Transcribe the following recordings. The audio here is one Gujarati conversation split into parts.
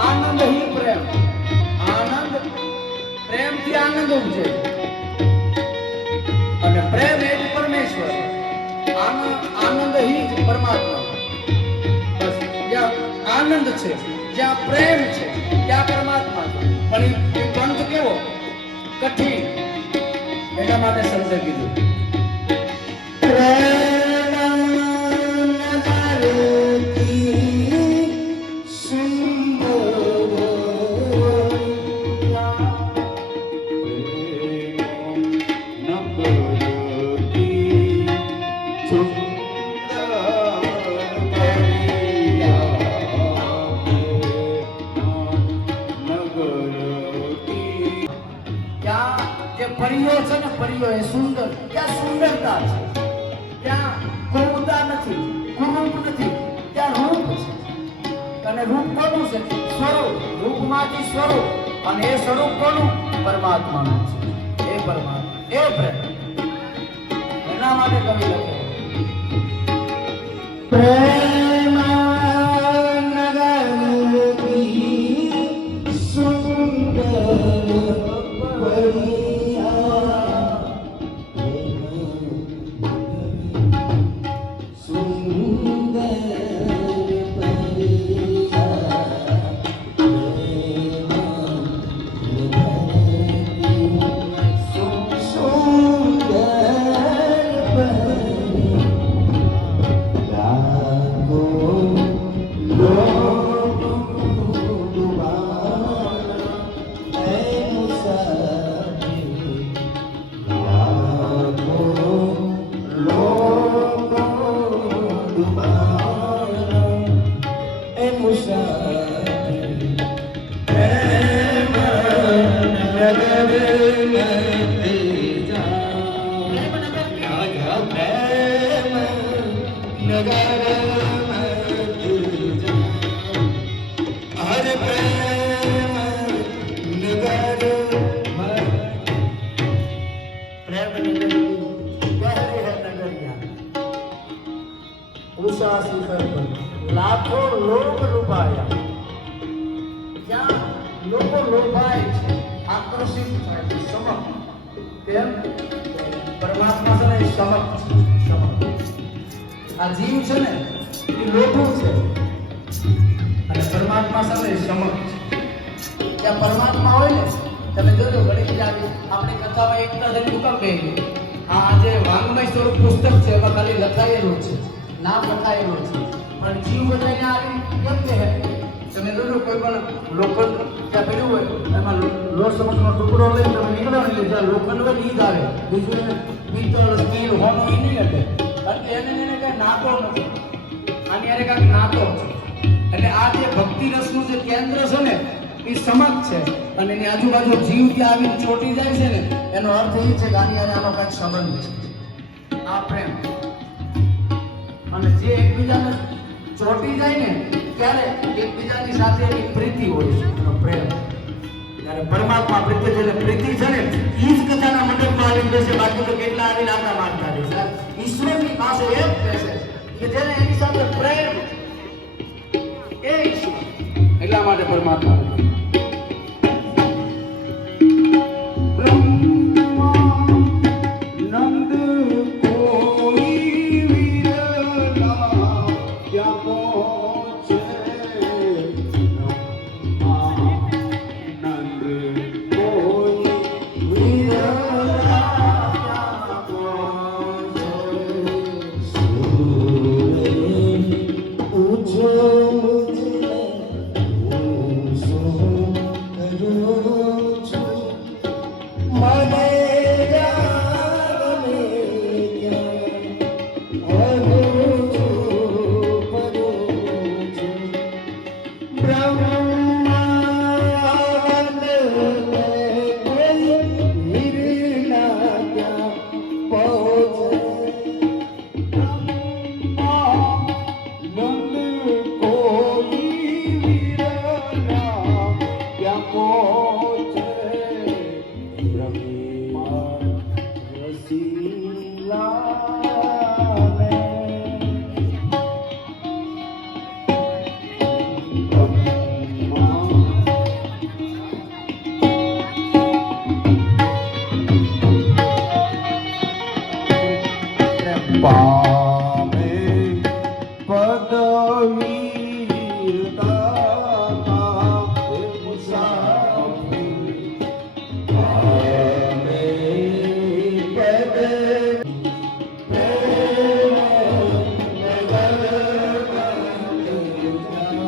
आनंद ही प्रेम आनंद प्रेम થી આનંદ ઉપજે અને પ્રેમ એ જ પરમેશ્વર આનંદ ही જ પરમાત્મા બસ જ્યાં આનંદ છે જ્યાં પ્રેમ છે ત્યાં પરમાત્મા છે પણ એ પંથ કેવો કઠિન એના માટે સંતે કીધું परियो છે ને પરિયો એ સુંદર ત્યાં સુંદરતા છે ત્યાં ગૌણતા નથી કુરૂપ નથી ત્યાં રૂપ છે અને રૂપ કોનું છે સ્વરૂપ રૂપમાંથી સ્વરૂપ અને એ સ્વરૂપ કોનું પરમાત્માનું છે એ પરમાત્મા એ પ્રેમ એના માટે કવિ લખે પ્રેમ નગરની સુંદર लाखों लोग लुभाया क्या लोग लोभाए छे आकर्षित થાય છે સમક કેમ પરમાત્મા છે ને સમક આ જીવ છે ને એ લોભો છે અને પરમાત્મા છે ને સમક ત્યાં પરમાત્મા હોય ને તમે જોજો ઘણી જાગે આપણી કથામાં એકતા ધરી દુકાન બેહી આ આજે વાંગમય સ્વરૂપ પુસ્તક છે એમાં ખાલી લખાયેલું છે નામ લખાયેલું છે પણ જીવ બધાને આવી કેમ કે તમે જોજો કોઈ પણ લોખંડ ત્યાં પેલું હોય એમાં લોહ સમકનો ટુકડો લઈને તમે નીકળો ને ત્યાં લોખંડ હોય ઈ જ આવે બીજું પિત્તળ સ્ટીલ હોનું ઈ નહીં એટલે એને કઈ નાતો નથી આની અરે કાંઈક નાતો એટલે આ જે ભક્તિ રસનું જે કેન્દ્ર છે ને એ સમક છે અને એની આજુબાજુ જીવ ત્યાં આવીને ચોટી જાય છે ને એનો અર્થ એ છે કે આની આનો કાંઈક સંબંધ છે આ પ્રેમ અને જે એકબીજાને ચોટી જાય ને ત્યારે એકબીજાની સાથે એની પ્રીતિ હોય છે એનો પ્રેમ ત્યારે પરમાત્મા પ્રત્યે જે પ્રીતિ છે ને ઈ જ કથાના મંડપમાં આવીને બેસે બાકી તો કેટલા આવીને આટા મારતા રહેશે ઈશ્વરની પાસે એમ કહેશે કે જેને એની સાથે પ્રેમ એ ઈશ્વર એટલા માટે પરમાત્મા બ્રહ્મા નંદ પામે પદવીરતા મુસાફરી પામે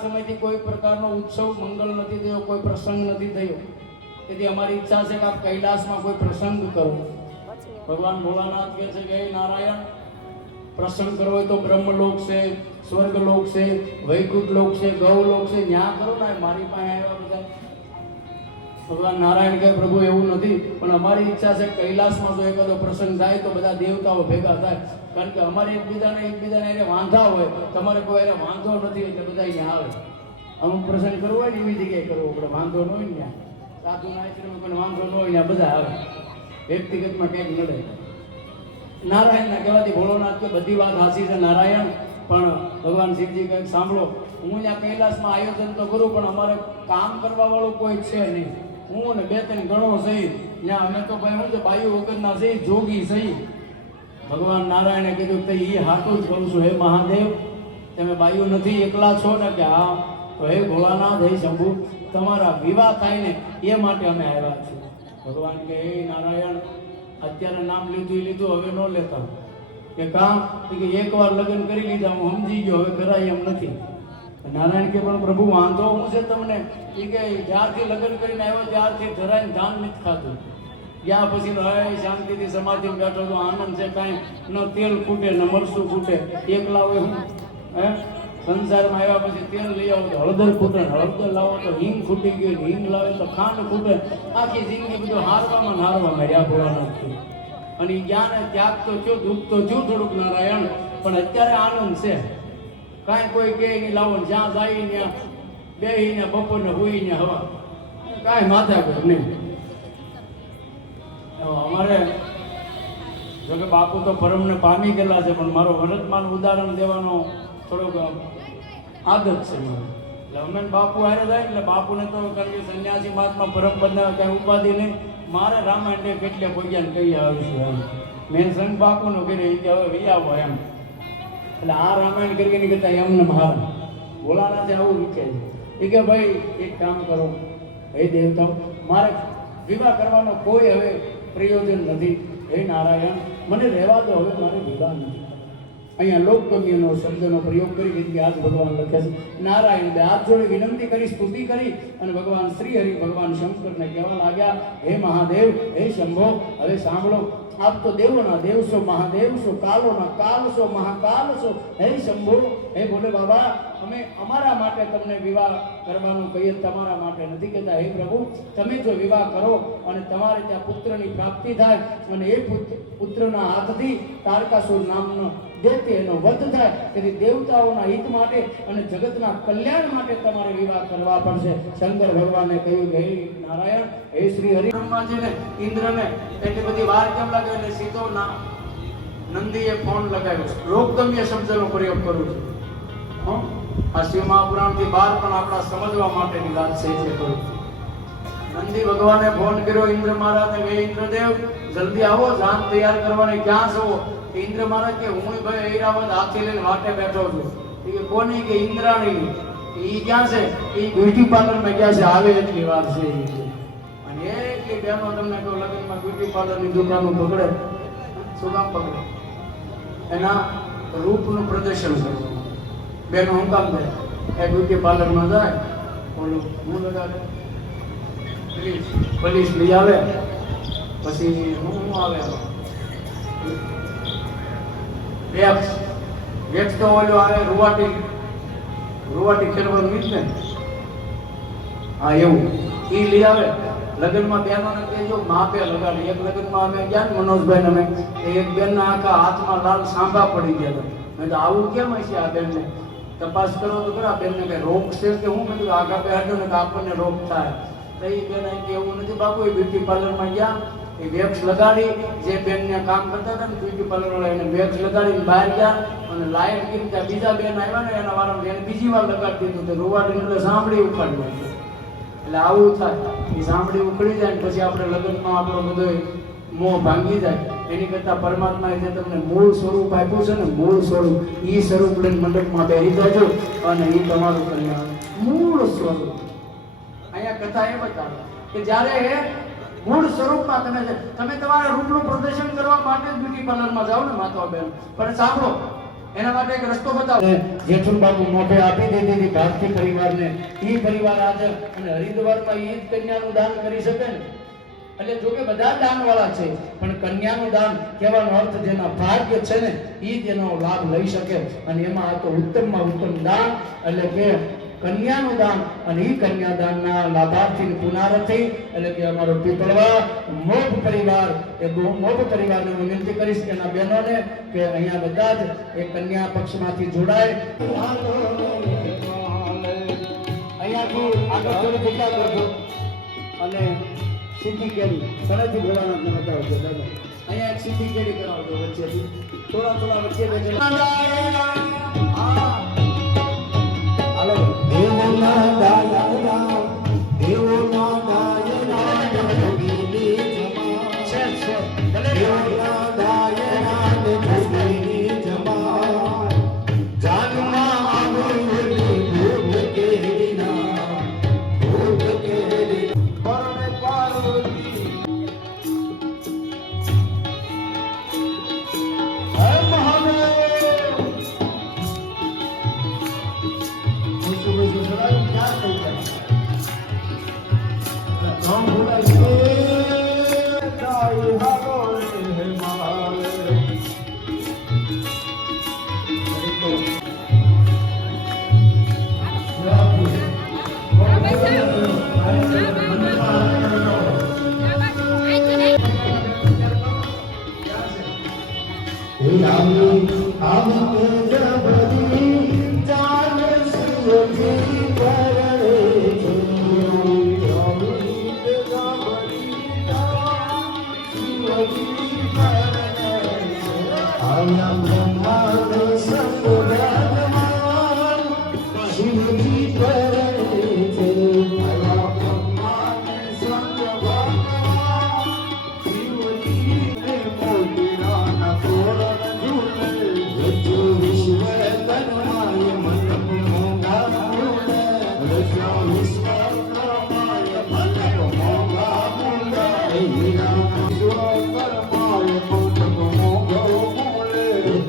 સમયથી કોઈ પ્રકારનો ઉત્સવ મંગલ નથી થયો, કોઈ પ્રસંગ નથી થયો. તેથી અમારી ઈચ્છા છે કે આપ કૈલાસમાં કોઈ પ્રસંગ કરો. ભગવાન ભોળાનાથ કહે છે કે હે નારાયણ, પ્રસંગ કરવો હોય તો બ્રહ્મલોક છે, સ્વર્ગલોક છે, વૈકુંઠ લોક છે, ગૌલોક છે, ત્યાં કરો ને. મારી પાસે આવ્યા બધા. ભગવાન નારાયણ કહે પ્રભુ એવું નથી, પણ અમારી ઈચ્છા છે કૈલાસમાં જો એકાદો પ્રસંગ થાય તો બધા દેવતાઓ ભેગા થાય. કારણ કે અમારે એકબીજાને એને વાંધા હોય, તમારે કોઈ એને વાંધો નથી એટલે બધા અહીંયા આવે. અમુક પ્રસંગ કરવો હોય ને એવી જગ્યાએ કરવો પડે, વાંધો ન હોય ને ત્યાં સાધુના આશ્રમમાં કોઈ વાંધો ન હોય ત્યાં બધા આવે. વ્યક્તિગતમાં કંઈક નડે. નારાયણના કહેવાથી ભોળોનાથ કે બધી વાત હાસી છે નારાયણ, પણ ભગવાન શિવજી કંઈક સાંભળો, હું ત્યાં કૈલાસમાં આયોજન તો કરું પણ અમારે કામ કરવા વાળો કોઈ છે નહીં. હું ને બે ત્રણ ગણો સહી ત્યાં અમે તો ભાઈ હું છે બાયુ વગરના સહી જોગી સહી. ભગવાન નારાયણે કીધું કે એ હાટું જ કહું છું, હે મહાદેવ તમે બાયુ નથી એકલા છો ને? કે હા. તો હે ભોળાનાથ, હે શંભુ, તમારા વિવાહ થાય ને એ માટે અમે આવ્યા છીએ. ભગવાન કે હે નારાયણ, અત્યારે નામ લીધું હવે ન લેતા. કે કામ કે એકવાર લગ્ન કરી લીધા, હું સમજી ગયો, હવે કરાય એમ નથી. નારાયણ કે પણ પ્રભુ વાંધો હું છે તમને? એ કે જ્યારથી લગ્ન કરીને આવ્યો ત્યારથી ધરાઈને ધાન નથી ખાધું. ગયા પછી શાંતિથી સમાધિમાં બેઠો તો આનંદ છે, કાંઈ ન તેલ ખૂટે ન મરસું ખૂટે. એકલા હોય હું હે સંસારમાં આવ્યા પછી તેલ લઈ આવો તો હળદર ખૂટે, હળદર લાવો તો હિંગ ખૂટી ગઈ, હિંગ લાવે તો ખાંડ ખૂટે. આખી જિંદગી બધું હારવામાં રહ્યા ભોળાનાથ. અને એ જ્ઞાન ત્યાગ તો થયો, દુઃખ તો થયું થોડુંક નારાયણ, પણ અત્યારે આનંદ છે. કાંઈ કોઈ કહે નહીં લાવો, જ્યાં જાય ત્યાં બેહીને બપોરને હોઈને હવા, કાંઈ માથા કર નહીં. અમારે જોકે બાપુ તો પરમને પામી ગયેલા છે, પણ મારો વર્તમાન ઉદાહરણ દેવાનો થોડોક આદત છે મને. એટલે અમે બાપુ હારે જાય એટલે બાપુને તો કારણ કે સંન્યાસી મહાત્મા પરમ બદના કાંઈ ઉપાધિ નહીં. મારે રામાયણ કેટલે ભોગ્યાને કહી આવીશું એમ. મેં સંઘ બાપુનો કર્યો કે હવે વી આવો એમ. એટલે આ રામાયણ કરી નહીં કરતા એમને મારા ભોલાનાથે આવું વિચાર છે કે ભાઈ એક કામ કરો, હે દેવતાઓ, મારે વિવાહ કરવાનો કોઈ હવે પ્રયોજન નથી. હે નારાયણ, મને રહેવા દો, હવે મારે વિવાહ નથી. અહીંયા લોકગમ્યનો શબ્દનો પ્રયોગ કરી દીધી. આજ ભગવાન લખે છે નારાયણ બે હાથ જોડે વિનંતી કરી, સ્તુતિ કરી અને ભગવાન શ્રી હરિ ભગવાન શંકરને કહેવા લાગ્યા, હે મહાદેવ, હે શંભો, હવે સાંભળો, આપ તો દેવોના દેવ છો, મહાદેવ છો, કાલોના કાલ છો, મહાકાલ છો. હે શંભો, હે ભોલે બાબા, અમે અમારા માટે તમને વિવાહ કરવાનું કહીએ, તમારા માટે નથી કહેતા. હે પ્રભુ, તમે જો વિવાહ કરો અને તમારે ત્યાં પુત્રની પ્રાપ્તિ થાય અને એ પુત્રના હાથથી તારકાસુર નામનો દૈત્ય એનો વધ થાય, તેથી દેવતાઓના હિત માટે અને જગતના કલ્યાણ માટે તમારે વિવાહ કરવા પડશે. શંકર ભગવાને કહ્યું કે હે નારાયણ, હે શ્રી હરિ બ્રહ્માજીને ઇન્દ્રને એટલી બધી વાર કેમ લાગે? એટલે સીધો નંદીએ ફોન લગાવ્યો. લોકગમ્ય શબ્દનો પ્રયોગ કરું છું. આ શિવ મહાપુરાણથી બહાર પણ આપણા સમજવા માટેની વાત છે એ કરું. નંદી ભગવાને ફોન કર્યો ઇન્દ્ર મહારાજને, હે ઇન્દ્રદેવ, જલ્દી આવો, જાન તૈયાર કરવાની. ક્યાં છો? ઇન્દ્ર મહારાજ કે હું ભાઈ ઐરાવત હાથી લઈને વાટે બેઠો છું. કે કોની? કે ઇન્દ્રાણી. એ ક્યાં છે? એ બ્યુટી પાર્લરમાં ગયા છે, આવે એટલી વાર છે. અને એટલી બહેનો તમને કહું, લગ્નમાં બ્યુટી પાર્લરની દુકાનો પકડે. શું કામ પકડે? એના રૂપનું પ્રદર્શન કરવું. બેનો હું કામ કરે? એ બ્યુટી પાર્લરમાં જાય, બોલો હું લગાડે, પોલીસ લઈ આવે, પછી હું આવે વેક્સ તો ઓલો આવે રૂવાટી ખેલવાનું મીઠ ને, હા એવું એ લઈ આવે. લગ્નમાં બેનોને કહેજો માપે લગાડે. એક લગ્નમાં અમે ગયા ને મનોજભાઈ અમે, એક બેનના આખા હાથમાં લાલ સાંભા પડી ગયા હતા. મેં તો આવું કેમ હશે આ બેનને? તપાસ કરો તો ખરા, બેનને કઈ રોગ છે કે હું? મેં કીધું આગા બેઠો ને કે આપણને રોગ થાય. તો એ બેન કે એવું નથી બાપુ, એ બ્યુટી પાર્લરમાં ગયા એ વેક્સ લગાડી જે બેનને કામ કરતા હતા ને બ્યુટી પાર્લર વાળા એને વેક્સ લગાડીને બહાર ગયા અને લાઈટ ગઈ ત્યાં બીજા બેન આવ્યા ને એના વાળા એને બીજી વાર લગાડી દીધું તો રૂવાડીને એટલે સાંભળી ઉપાડી નાખી. એટલે આવું થાય એ સાંભળી ઉખડી જાય ને પછી આપણે લગ્નમાં આપણો બધો મોહ ભાંગી જાય. એની કરતાં પરમાત્માએ જે તમને મૂળ સ્વરૂપ આપ્યું છે ને મૂળ સ્વરૂપ એ સ્વરૂપ લઈને મંડપમાં પહેરી દેજો અને એ તમારું કલ્યાણ મૂળ સ્વરૂપ. અહીંયા કથા એ બતાવે કે જ્યારે મૂળ સ્વરૂપમાં તમે તમારા રૂપનું પ્રદર્શન કરવા માટે જ બ્યુટી પાર્લરમાં જાઓ ને માતા બેન, પણ સાંભળો એના માટે એક રસ્તો બતાવો. જેઠુલ બાબુ મોઢે આપી દીધી હતી ભારતી પરિવારને. એ પરિવાર આજે અને હરિદ્વારમાં એ જ કન્યાનું દાન કરી શકે ને. એટલે જો કે બધા દાન વાળા છે પણ કન્યાનું દાન કહેવાનો અર્થ જેના ભાગ્ય છે ને એ જ એનો લાભ લઈ શકે. અને એમાં આ તો ઉત્તમમાં ઉત્તમ દાન એટલે કે કન્યાનું દાન. અને એ કન્યાદાનના લાભાર્થી પુનારથી એટલે કે અમારો પીપળવા મોભ પરિવાર એ મોભ પરિવારને વિનંતી કરીશ એના બહેનોને કે અહીંયા બધા જ એ કન્યા પક્ષમાંથી જોડાય. અહીંયાથી આગળ થોડી જગ્યા કરજો અને સીધી કેરી સનેથી ભોળાનાથને બતાવજો દાદા. અહીંયા એક સીધી કેરી કરાવજો વચ્ચેથી થોડા વચ્ચે બેઠે. હાલો દેવોના દાયરા દેવોના દાયરા જોગીની જમા છે દેવોના દાયરા જોગીની જમા જાનમાં આવેલી ભૂખ કેરીના ભૂખ કેરી પરણે પાર્વતી હે મહાદેવ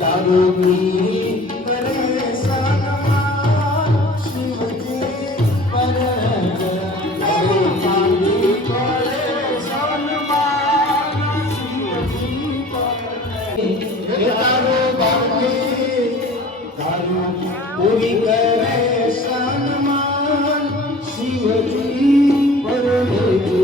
Tarubi